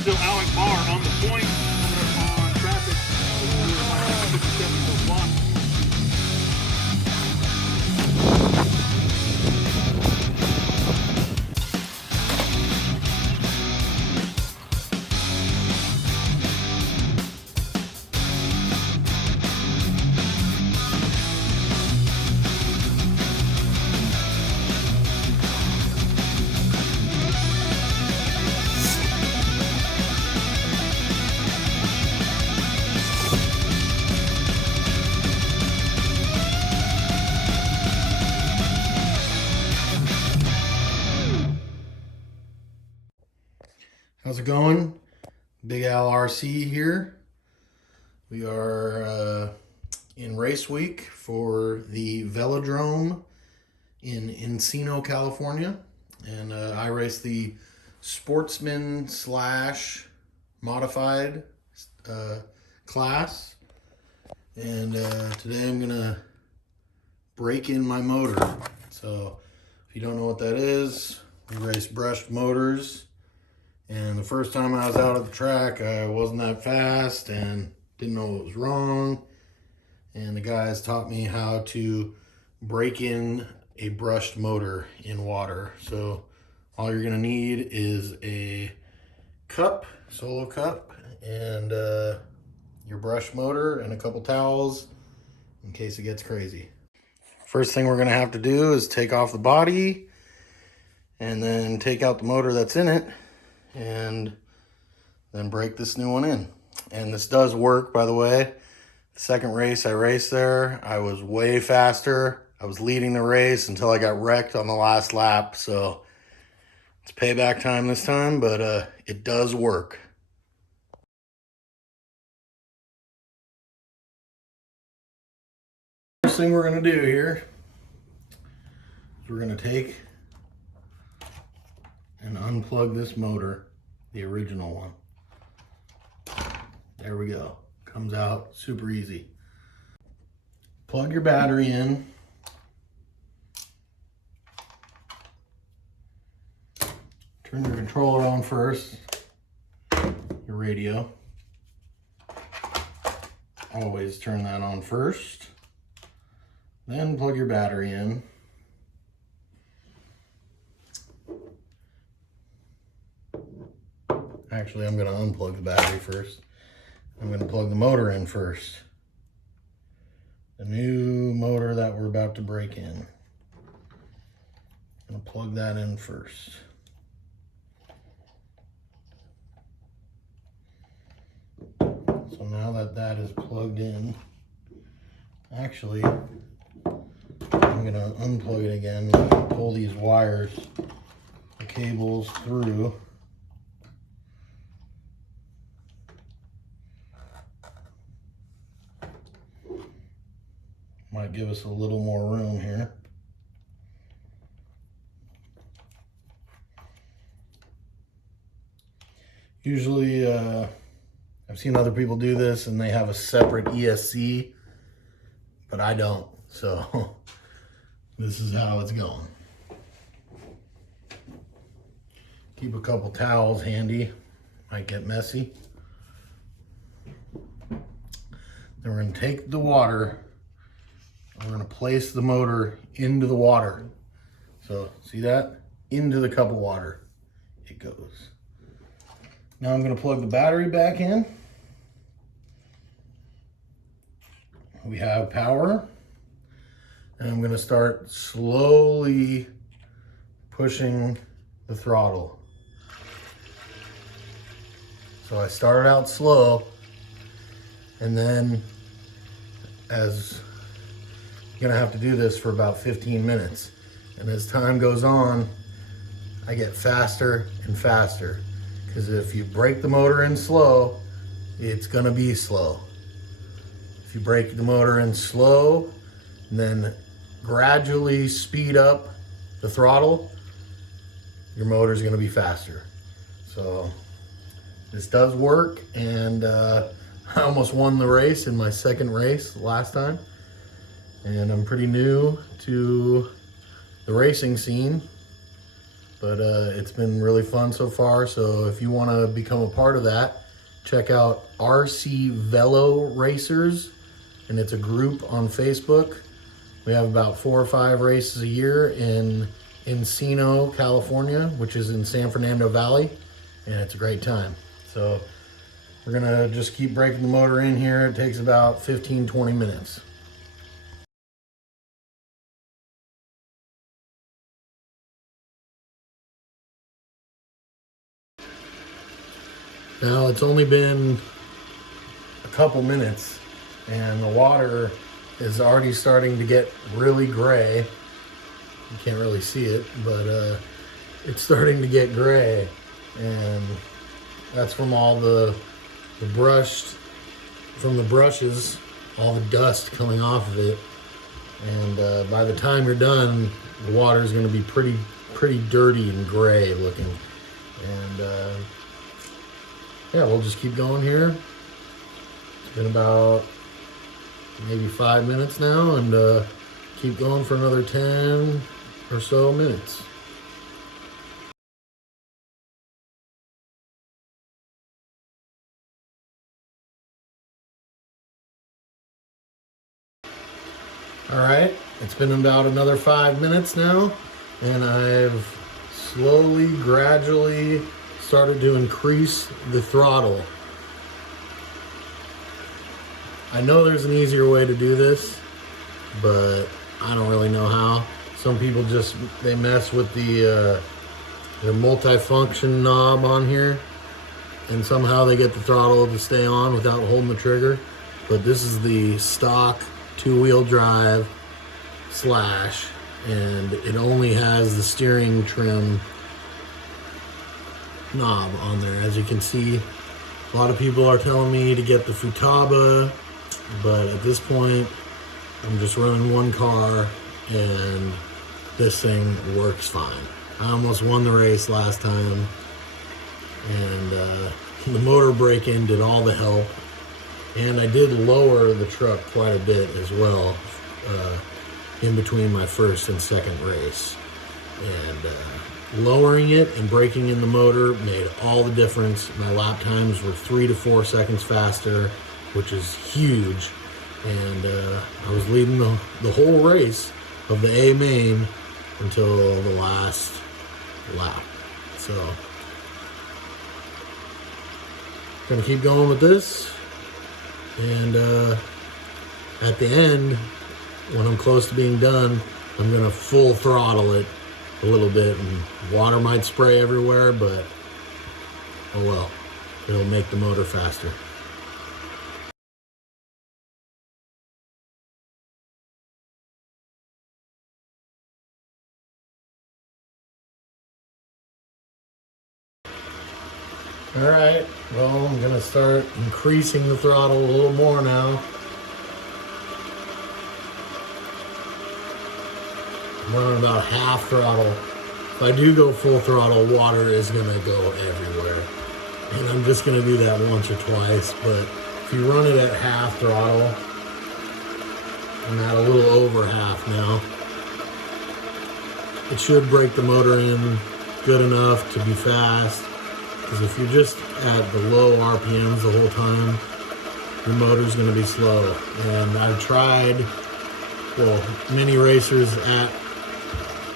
Still Alec Barr on the point, coming up on traffic. 57 block. How's it going? Big Al RC here. We are in race week for the Velodrome in Encino, California. And I race the Sportsman / Modified class. And today I'm gonna break in my motor. So if you don't know what that is, we race brushed motors. And the first time I was out at the track, I wasn't that fast and didn't know what was wrong. And the guys taught me how to break in a brushed motor in water. So all you're gonna need is a cup, solo cup, and your brush motor and a couple towels in case it gets crazy. First thing we're gonna have to do is take off the body and then take out the motor that's in it, and then break this new one in. And this does work, by the way. The second race I raced there, I was way faster. I was leading the race until I got wrecked on the last lap. So it's payback time this time, but it does work. First thing we're gonna do here is we're gonna take and unplug this motor, the original one. There we go. Comes out super easy. Plug your battery in. Turn your controller on first, your radio. Always turn that on first. Then plug your battery in. Actually, I'm gonna unplug the battery first. I'm gonna plug the motor in first. The new motor that we're about to break in. I'm gonna plug that in first. So now that that is plugged in, actually, I'm gonna unplug it again and pull these wires, the cables through. Might give us a little more room here. Usually, I've seen other people do this and they have a separate ESC, but I don't. So this is how it's going. Keep a couple towels handy, might get messy. Then we're gonna take the water, we're gonna place the motor into the water. So see that? Into the cup of water it goes. Now I'm gonna plug the battery back in. We have power. And I'm gonna start slowly pushing the throttle. So I started out slow, and then I'm gonna have to do this for about 15 minutes. And as time goes on, I get faster and faster. Because if you break the motor in slow, it's gonna be slow. If you break the motor in slow, and then gradually speed up the throttle, your motor's gonna be faster. So this does work, and I almost won the race in my second race last time. And I'm pretty new to the racing scene. but it's been really fun so far. So if you want to become a part of that, check out RC Velo Racers, and it's a group on Facebook. We have about 4 or 5 races a year in Encino, California, which is in San Fernando Valley, and it's a great time. So we're gonna just keep breaking the motor in here. It takes about 15-20 minutes. Now it's only been a couple minutes and the water is already starting to get really gray. You can't really see it, but it's starting to get gray, and that's from all the brushes, all the dust coming off of it. And by the time you're done, the water is going to be pretty dirty and gray looking. And yeah, we'll just keep going here. It's been about maybe 5 minutes now, and keep going for another 10 or so minutes. All right, it's been about another 5 minutes now, and I've slowly, gradually started to increase the throttle. I know there's an easier way to do this, but I don't really know how. Some people they mess with the multi-function knob on here, and somehow they get the throttle to stay on without holding the trigger. But this is the stock 2-wheel drive Slash, and it only has the steering trim knob on there. As you can see, a lot of people are telling me to get the Futaba, but at this point I'm just running one car and this thing works fine. I almost won the race last time, and the motor break-in did all the help, and I did lower the truck quite a bit as well in between my first and second race. And lowering it and breaking in the motor made all the difference. My lap times were 3 to 4 seconds faster, which is huge. And I was leading the whole race of the A main until the last lap. So gonna keep going with this, and at the end, when I'm close to being done, I'm gonna full throttle it a little bit, and water might spray everywhere, but oh well, it'll make the motor faster. All right, well, I'm gonna start increasing the throttle a little more now. I'm running about half throttle. If I do go full throttle, water is gonna go everywhere. And I'm just gonna do that once or twice, but if you run it at half throttle, I'm at a little over half now, it should break the motor in good enough to be fast. Because if you're just at the low RPMs the whole time, your motor's going to be slow. And I've tried, well, many racers at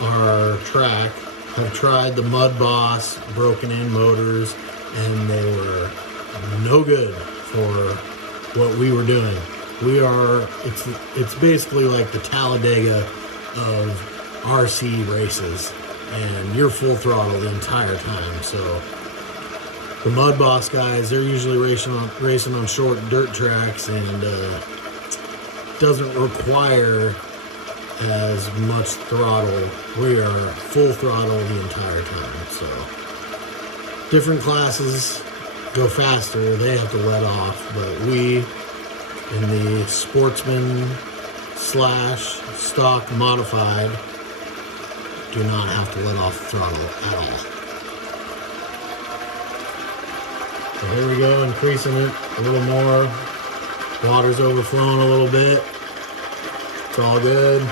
our track have tried the Mud Boss broken in motors, and they were no good for what we were doing. It's basically like the Talladega of RC races, and you're full throttle the entire time. So the Mud Boss guys, they're usually racing on short dirt tracks, and doesn't require as much throttle. We are full throttle the entire time. So different classes go faster, they have to let off, but we in the Sportsman / stock modified do not have to let off the throttle at all. So here we go, increasing it a little more. Water's overflowing a little bit. It's all good.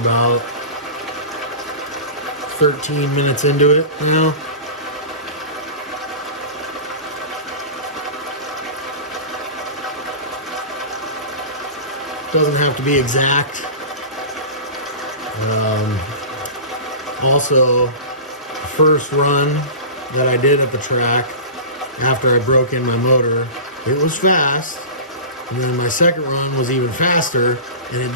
about 13 minutes into it now. Doesn't have to be exact. Also, the first run that I did at the track after I broke in my motor, it was fast. And then my second run was even faster, and it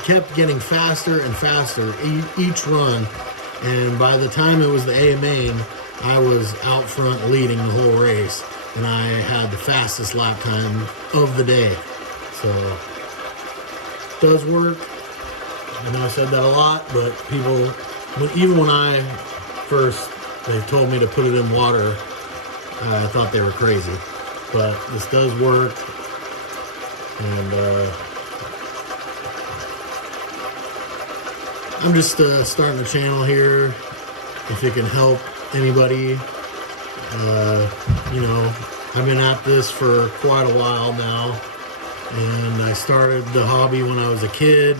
kept getting faster and faster each run. And by the time it was the A main, I was out front leading the whole race, and I had the fastest lap time of the day. So it does work. I know I said that a lot, but people, even when they told me to put it in water, I thought they were crazy. But this does work, and I'm just starting the channel here. If it can help anybody, I've been at this for quite a while now, and I started the hobby when I was a kid,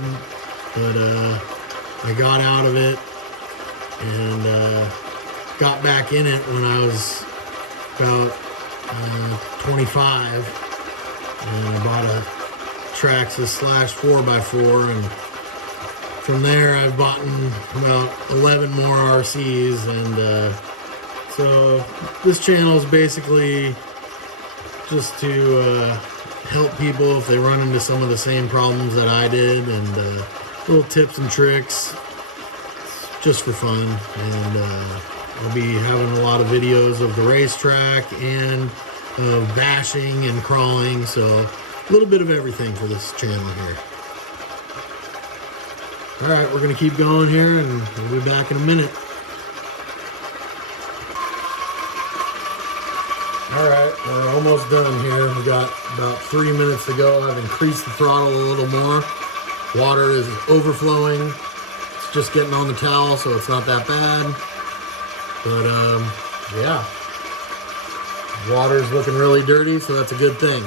but I got out of it and got back in it when I was about 25, and I bought a Traxxas /4x4, and from there I've bought about 11 more RCs, and so this channel is basically just to help people if they run into some of the same problems that I did, and little tips and tricks just for fun. And I'll be having a lot of videos of the racetrack and of bashing and crawling, so a little bit of everything for this channel here. Alright, we're going to keep going here, and we'll be back in a minute. Alright, we're almost done here. We got about 3 minutes to go. I've increased the throttle a little more. Water is overflowing. It's just getting on the towel, so it's not that bad. But yeah, water's looking really dirty, so that's a good thing.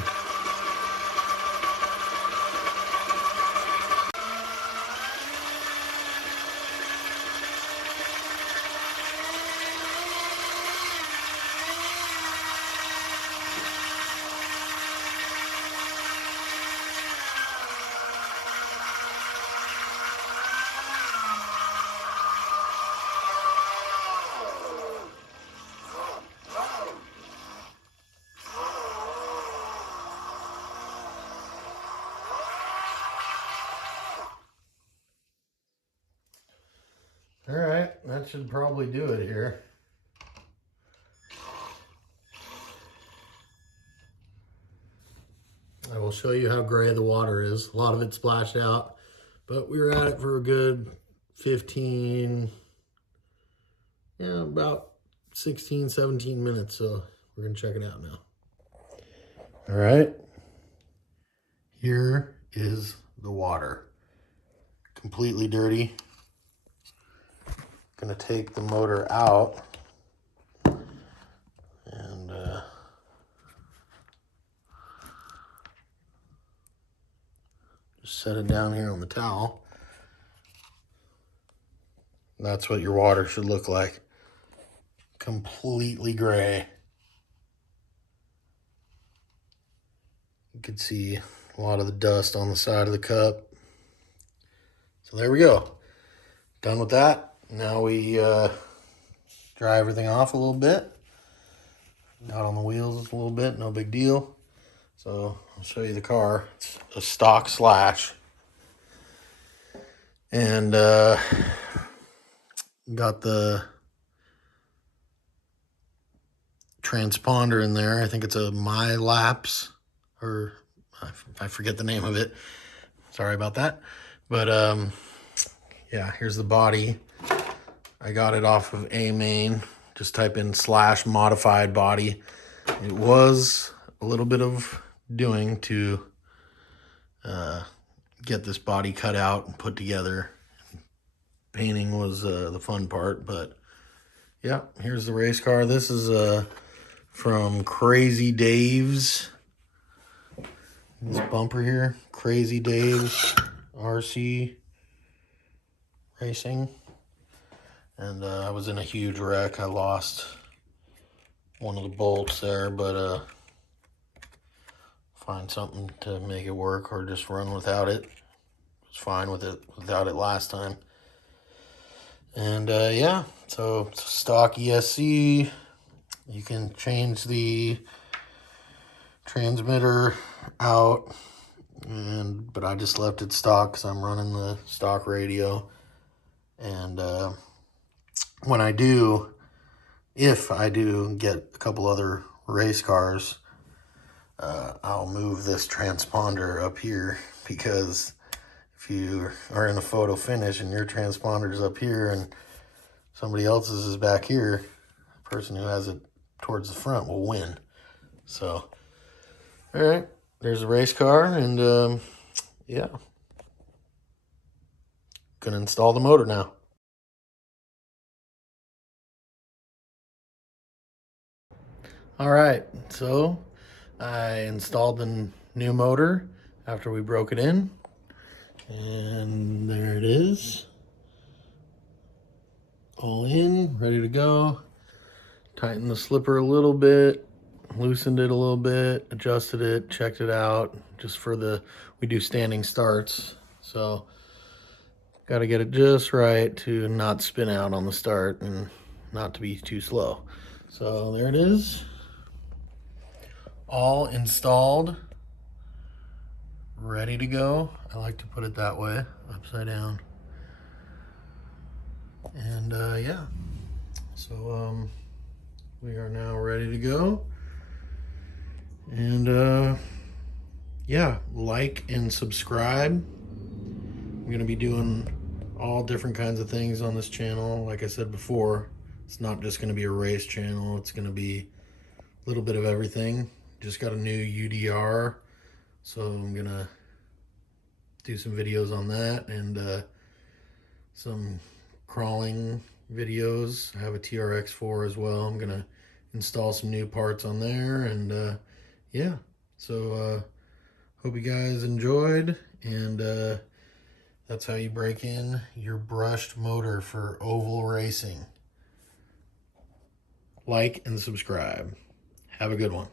All right, that should probably do it here. I will show you how gray the water is. A lot of it splashed out, but we were at it for a good 15, about 16, 17 minutes. So we're gonna check it out now. All right, here is the water. Completely dirty. Gonna take the motor out and just set it down here on the towel. That's what your water should look like. Completely gray. You can see a lot of the dust on the side of the cup. So there we go. Done with that. Now we dry everything off a little bit. Out on the wheels a little bit, no big deal. So I'll show you the car. It's a stock Slash. And got the transponder in there. I think it's a MyLapse, or I forget the name of it. Sorry about that. But yeah, here's the body. I got it off of A main. Just type in / modified body. It was a little bit of doing to get this body cut out and put together. Painting was the fun part, but yeah, here's the race car. This is from Crazy Dave's. This bumper here, Crazy Dave's. RC Racing. And I was in a huge wreck. I lost one of the bolts there, but find something to make it work or just run without it. Was fine with it without it last time. And yeah, so stock ESC. You can change the transmitter out, but I just left it stock because I'm running the stock radio. And when I do, if I do get a couple other race cars, I'll move this transponder up here, because if you are in a photo finish and your transponder is up here and somebody else's is back here, the person who has it towards the front will win. So, all right, there's a race car, and yeah, gonna install the motor now. All right, so I installed the new motor after we broke it in, and there it is, all in, ready to go. Tightened the slipper a little bit, loosened it a little bit, adjusted it, checked it out, just for we do standing starts, so got to get it just right to not spin out on the start and not to be too slow. So there it is, all installed, ready to go. I like to put it that way, upside down. And yeah, so we are now ready to go. And yeah, like and subscribe. I'm gonna be doing all different kinds of things on this channel. Like I said before, it's not just gonna be a race channel, it's gonna be a little bit of everything. Just got a new UDR, so I'm gonna do some videos on that, and some crawling videos. I have a TRX4 as well. I'm gonna install some new parts on there, and yeah, so hope you guys enjoyed, and that's how you break in your brushed motor for oval racing. Like and subscribe. Have a good one.